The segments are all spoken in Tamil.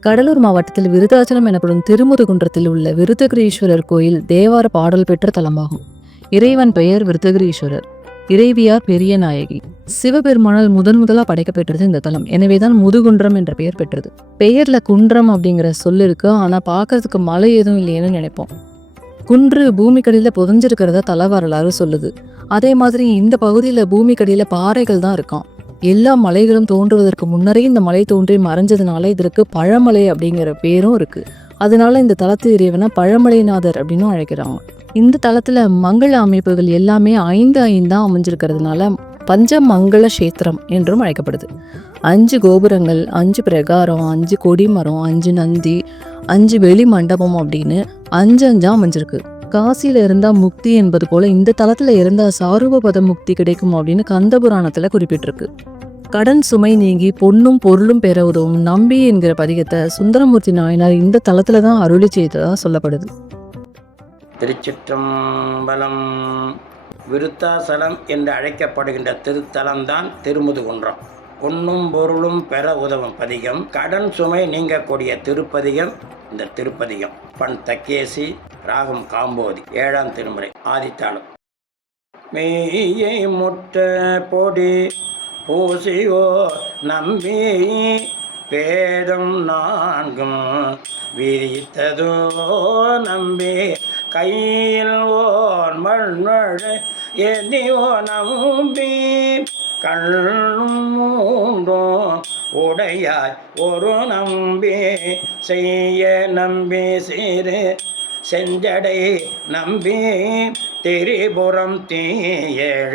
கடலூர் மாவட்டத்தில் விருதாச்சலம் எனப்படும் திருமுதுகுன்றத்தில் உள்ள விருதகிரீஸ்வரர் கோயில் தேவார பாடல் பெற்ற தலமாகும். இறைவன் பெயர் விருதகிரீஸ்வரர் இறைவியார் பெரிய நாயகி. சிவபெருமானால் முதன் முதலா படைக்கப்பெற்றது இந்த தலம். எனவேதான் முதுகுன்றம் என்ற பெயர் பெற்றது. பெயர்ல குன்றம் அப்படிங்கிற சொல் இருக்கு. ஆனா பார்க்கறதுக்கு மலை எதுவும் இல்லையேன்னு நினைப்போம். குன்று பூமிக்கடியில் புதஞ்சிருக்கிறதா தல வரலாறு சொல்லுது. அதே மாதிரி இந்த பகுதியில் பூமிக்கடியில் பாறைகள் தான் இருக்கான் எல்லா மலைகளும் தோன்றுவதற்கு முன்னரே இந்த மலை தோன்றி மறைஞ்சதுனால இதற்கு பழமலை அப்படிங்கிற பேரும் இருக்கு. அதனால இந்த தலத்து இறைவனை பழமலைநாதர் அப்படின்னும் அழைக்கிறாங்க. இந்த தலத்துல மங்கள அமைப்புகள் எல்லாமே ஐந்து ஐந்தா அமைஞ்சிருக்கிறதுனால பஞ்சமங்கள கஷேத்திரம் என்றும் அழைக்கப்படுது. அஞ்சு கோபுரங்கள் அஞ்சு பிரகாரம் அஞ்சு கொடிமரம் அஞ்சு நந்தி அஞ்சு வெளி மண்டபம் அப்படின்னு அஞ்சு அஞ்சா அமைஞ்சிருக்கு. காசியில் இருந்தால் முக்தி என்பது போல இந்த தளத்தில் இருந்தால் சாரூபபத முக்தி கிடைக்கும் அப்படின்னு கந்தபுராணத்தில் குறிப்பிட்டிருக்கு. கடன் சுமை நீங்கி பொன்னும் பொருளும் பெற உதவும் நம்பி என்கிற பதிகத்தை சுந்தரமூர்த்தி நாயனார் இந்த தளத்தில் தான் அருளி செய்ததாக சொல்லப்படுது. திருச்சிற்றம்பலம் விருத்தாசலம் என்று அழைக்கப்படுகின்ற திருத்தலம்தான் திருமுதுகுன்றம். பொன்னும் பொருளும் பெற உதவும் பதிகம். கடன் சுமை நீங்கக்கூடிய திருப்பதிகம் இந்த திருப்பதிகம். பண் தக்கேசி ராகம் காம்போதி ஏழாம் திருமுறை ஆதித்தாளம். மெய்யை முட்ட பொடி பூசியோ நம்பி வேதம் நான்கும் விரித்ததோ நம்பி கையில் ஓர் மண்ணழ எண்ணியோ நம்பி கண்ணும் மூன்றும் உடையாய் ஒரு நம்பி செய்ய நம்பி சிறு செஞ்சடை நம்பி திரிபுரம் தீயழ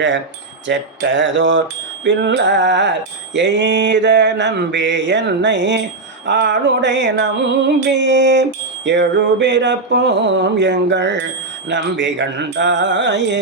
செற்றதோர் பிள்ளார் எய்த நம்பி என்னை ஆளுடை நம்பி எழுபிறப்போம் எங்கள் நம்பி கண்டாயே.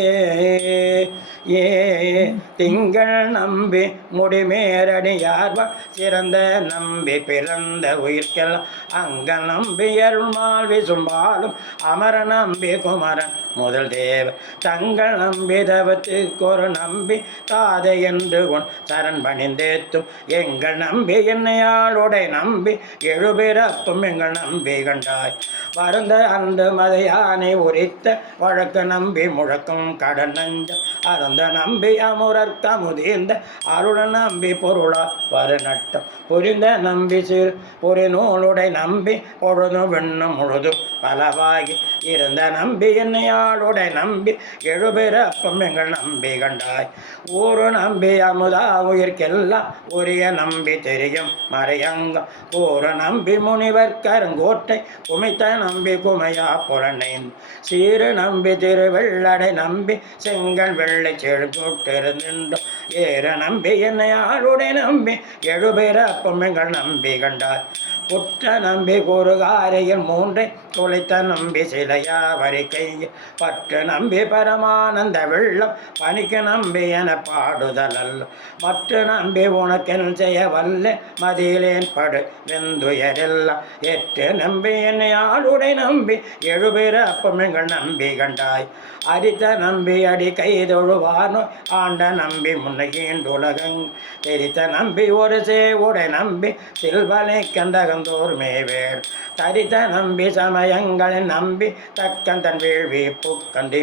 ஏ திங்கள் நம்பி முடிமேரடியார் சிறந்த நம்பி பிறந்த உயிர்க்கெல்லாம் அங்க நம்பி அருள்மால் விசும்பாலும் அமர நம்பி குமரன் முதல் தேவ. தங்கள் நம்பி தவத்துக்கு ஒரு நம்பி தாதை என்று உன் சரண் பணிந்தேத்தும். எங்கள் நம்பி என்னையாளுடை நம்பி எழுபிறப்பும் எங்கள் நம்பி கண்டாய். வருந்த அந்த மதையானை உரித்த வழக்க நம்பி முழக்கம் கடன் நஞ்சம் அருந்த நம்பி அமுரர்க்க முதிர்ந்த அருள நம்பி பொருளா வரு நட்டம். புரிந்த நம்பி சிறு பொறி நூலுடை நம்பி பொழுது வெண்ணும் முழுது பலவாகி இருந்த நம்பி என்னையாளுடை நம்பி எழுபிறப்பம் எங்கள் நம்பி கண்டாய். ஊரு நம்பி அமுதா உயிர்க்கெல்லாம் உரிய நம்பி தெரியும். மறையங்கம் ஊரு நம்பி முனிவர் கருங்கோட்டை குமித்த நம்பி குமையா புலனைந்து சீரு நம்பி திருவெள்ளடை நம்பி செங்கல் வெள்ளை செழுகோட்டிருந்தும் ஏற நம்பி என்னை ஆளுடை நம்பி எழுபிறப்பம் எங்கள் நம்பி கண்டாய். புற்ற நம்பி கூறுகாரையில் மூன்றை பத்துளைத்த நம்பி சிலையா வரிக்கை. பற்று நம்பி பரமானந்த வெள்ளம் பணிக்கு நம்பி என பாடுதல் அல்ல மற்ற நம்பி உனக்கென் செய்ய வல்ல மதியிலேன் படு வெந்துயரெல்லாம் எட்டு நம்பி என்னை ஆளுடை நம்பி எழுபிற அப்பம் நம்பி கண்டாய். அரித்த நம்பி அடி கைதொழுவானோ ஆண்ட நம்பி முன்னையீண்டுலகங் தெரித்த நம்பி ஒரு சேவுடை நம்பி சில்வனை கந்தகந்தோர் மேவேர். தரித்த நம்பி சமயங்களை நம்பி தக்கன் தன் வேள்வி புக்கண்டி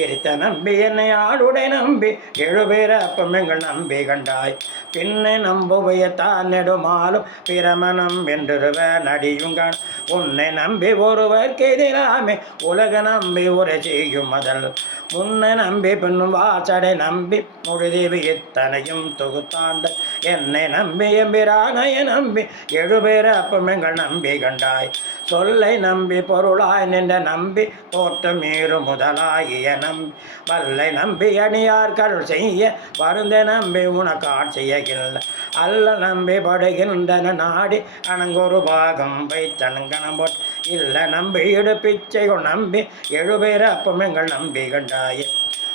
எரித்த நம்பி என்னை ஆளுடை நம்பி எழுபேர அப்பம் எங்கள் நம்பி கண்டாய். பின்னை நம்புவைய தான் நெடுமாலும் பிரமணம் என்றுருவ நடியுங்கள் உன்னை நம்பி ஒருவர் கெதிராமே உலக நம்பி உரை செய்யும் முதல். முன்னை நம்பி பின்னும் வாசடை நம்பி முழுதேவி இத்தனையும் தொகுத்தாண்ட என்னை நம்பி எம்பிரானைய நம்பி எழுபேர அப்பமெங்கள் நம்பி கண்டாய். சொல்லை நம்பி பொருளாய் நின்ற நம்பி தோற்றம் மீறு முதலாகிய நம்பி வல்லை நம்பி அணியார் கருள் செய்ய வருந்த நம்பி உனக்காட் செய்யகில்ல. அல்ல நம்பி படுகின்றன நாடி அணங்கொரு பாகம் வைத்தனங்கணம் போட்டு இல்ல நம்பி இடுப்பிச்சை நம்பி எழுபேர அப்பம் எங்கள் நம்பி கண்டாயே.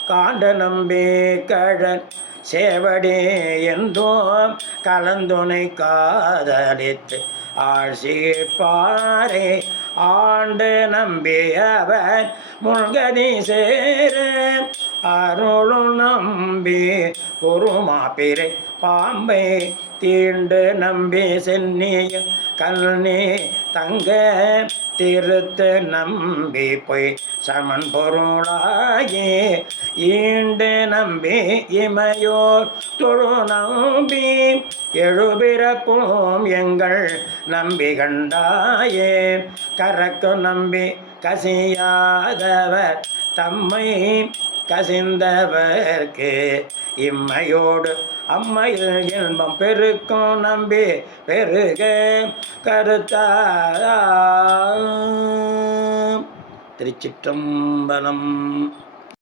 காண்ட நம்பி கடன் சேவடே என்றோம் கலந்துனை காதலித்து ஆழ்சிப்பாரே ஆண்டு நம்பியவன் முன்கதி சேரன். அருளு நம்பி குருமாப்பிரை பாம்பை தீண்டு நம்பி சென்னிய கல்னி தங்க திருத்து நம்பி பொய். சமன் பொருளாயே ஈண்டு நம்பி இமையோர் தொழு நம்பி எழுபிறப்போம் எங்கள் நம்பி கண்டாயே. கரக்கு நம்பி கசியாதவர் தம்மை கசிந்தவர்க்கு இம்மையோடு அம்மையில் இன்பம் பெருக்கும் நம்பி பெருக கருத்தா திருச்சிற்றம்பலம்.